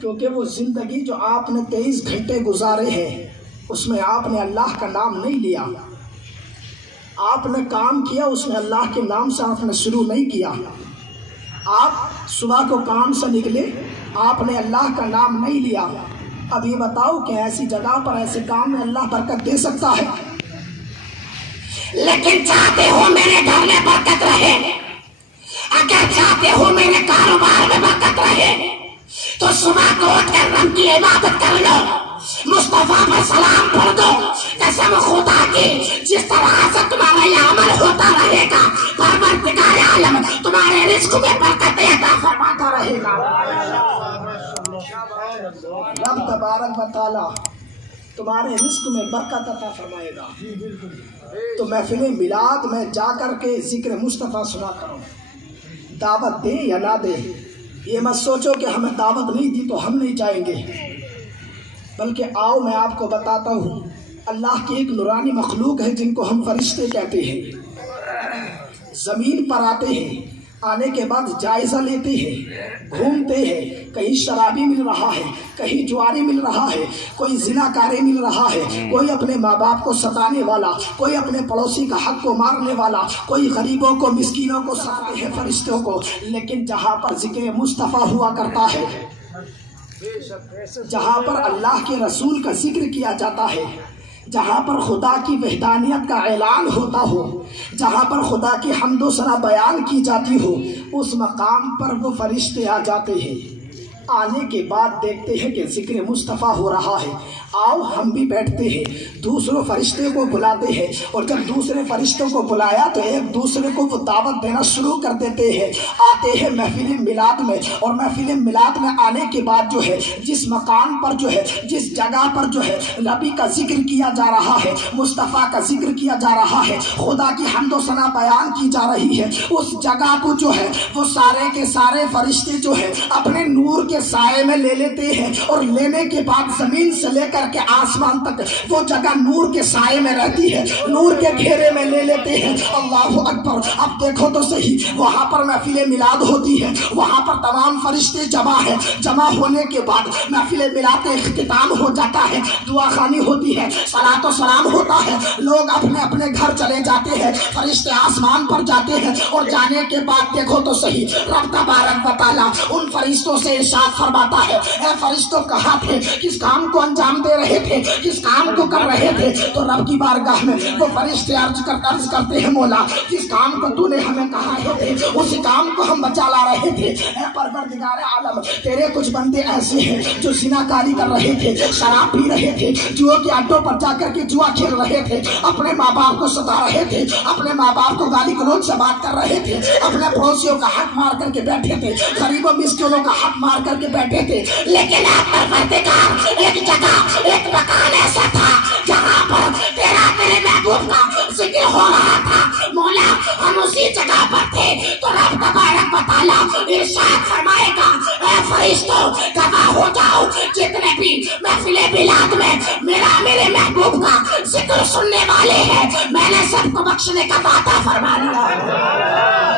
کیونکہ وہ زندگی جو آپ نے 23 گھنٹے گزارے ہیں اس میں آپ نے اللہ کا نام نہیں لیا. آپ نے کام کیا اس میں اللہ کے نام سے آپ نے شروع نہیں کیا. آپ صبح کو کام سے نکلے آپ نے اللہ کا نام نہیں لیا. اب یہ بتاؤ کہ ایسی جگہ پر ایسے کام میں اللہ برکت دے سکتا ہے؟ لیکن چاہتے ہو میرے گھر میں برکت رہے، اگر چاہتے ہو میرے کاروبار میں برکت رہے تو صبح کو اٹھ کر رب کی عبادت کر لو، مصطفیٰ پر سلام پڑھ دو. قسم خدا کی جس طرح سے تمہارا یہ عمل ہوتا رہے گا پروردگار عالم تمہارے رزق میں برکت عطا فرماتا رہے گا. رب تبارک و تعالی تمہارے رزق میں برکت عطا فرمائے گا. تو محفل میلاد میں جا کر کے ذکر مصطفیٰ سنا کرو. دعوت دے یا نہ دے یہ مت سوچو کہ ہمیں دعوت نہیں دی تو ہم نہیں جائیں گے، بلکہ آؤ میں آپ کو بتاتا ہوں. اللہ کی ایک نورانی مخلوق ہے جن کو ہم فرشتے کہتے ہیں. زمین پر آتے ہیں، آنے کے بعد جائزہ لیتے ہیں، گھومتے ہیں. کہیں شرابی مل رہا ہے، کہیں جواری مل رہا ہے، کوئی زناکاری مل رہا ہے، کوئی اپنے ماں باپ کو ستانے والا، کوئی اپنے پڑوسی کا حق کو مارنے والا، کوئی غریبوں کو مسکینوں کو ستاتے ہیں فرشتوں کو. لیکن جہاں پر ذکر مصطفیٰ ہوا کرتا ہے، جہاں پر اللہ کے رسول کا ذکر کیا جاتا ہے، جہاں پر خدا کی وحدانیت کا اعلان ہوتا ہو، جہاں پر خدا کی حمد و ثنا بیان کی جاتی ہو، اس مقام پر وہ فرشتے آ جاتے ہیں. آنے کے بعد دیکھتے ہیں کہ ذکر مصطفیٰ ہو رہا ہے، آؤ ہم بھی بیٹھتے ہیں. دوسروں فرشتے کو بلاتے ہیں، اور جب دوسرے فرشتوں کو بلایا تو ایک دوسرے کو وہ دعوت دینا شروع کر دیتے ہیں. آتے ہیں محفل میلاد میں، اور محفل میلاد میں آنے کے بعد جو ہے جس مقام پر جو ہے جس جگہ پر جو ہے نبی کا ذکر کیا جا رہا ہے، مصطفیٰ کا ذکر کیا جا رہا ہے، خدا کی حمد و ثنا بیان کی جا رہی ہے، اس جگہ کو جو ہے وہ سارے کے سارے فرشتے جو ہے اپنے نور کے سائے میں لے لیتے ہیں، اور لینے کے بعد زمین سے لے کر کے آسمان تک وہ جگہ نور کے سائے میں رہتی ہے، نور کے گھیرے میں لے لیتے ہیں. اللہ اکبر. اب دیکھو تو صحیح، وہاں پر محفل میلاد ہوتی ہے، وہاں پر تمام فرشتے جمع ہیں. جمع ہونے کے بعد محفل میلاد کا اختتام ہو جاتا ہے، دعا خوانی ہوتی ہے، صلاۃ و سلام ہوتا ہے، لوگ اپنے اپنے گھر چلے جاتے ہیں، فرشتے آسمان پر جاتے ہیں. اور جانے کے بعد دیکھو تو صحیح رب تبارک و تعالیٰ ان فرشتوں سے ارشاد فرماتا ہے، اے فرشتوں کہاں تھے، کس کام کو انجام دے رہے تھے، کس کام کو کر رہے تھے؟ تو رب کی بارگاہ میں وہ فرشتے عرض کرتے ہیں، مولا جس کام کو تو نے ہمیں کہا ہے اسی کام کو ہم بچا لا رہے تھے. اے پروردگار عالم تیرے کچھ بندے ایسے ہیں جو زناکاری کر رہے تھے، شراب پی رہے تھے، جوا کے اڈوں پر جا کر کے جوا کھیل رہے تھے، اپنے ماں باپ کو ستا رہے تھے، اپنے ماں باپ کو گالی گلوچ سے بات کر رہے تھے، اپنے پڑوسیوں کا حق مار کر کے بیٹھے تھے، غریبوں مسکینوں کا حق مار کر کے بیٹھے تھے. لیکن آپ پروردگار ایک جگہ ایک مکان ایسا تھا جہاں پر تیرے محبوب کا ذکر ہو رہا تھا، مولا ہم اسی جگہ پر تھے. تو رب تبارک و تعالیٰ ارشاد فرمائے گا، اے فرشتوں گواہ ہو جاؤ جتنے بھی محفل میلاد میں میرے محبوب کا ذکر سننے والے ہیں، میں نے سب کو بخشنے کا وعدہ فرما لیا.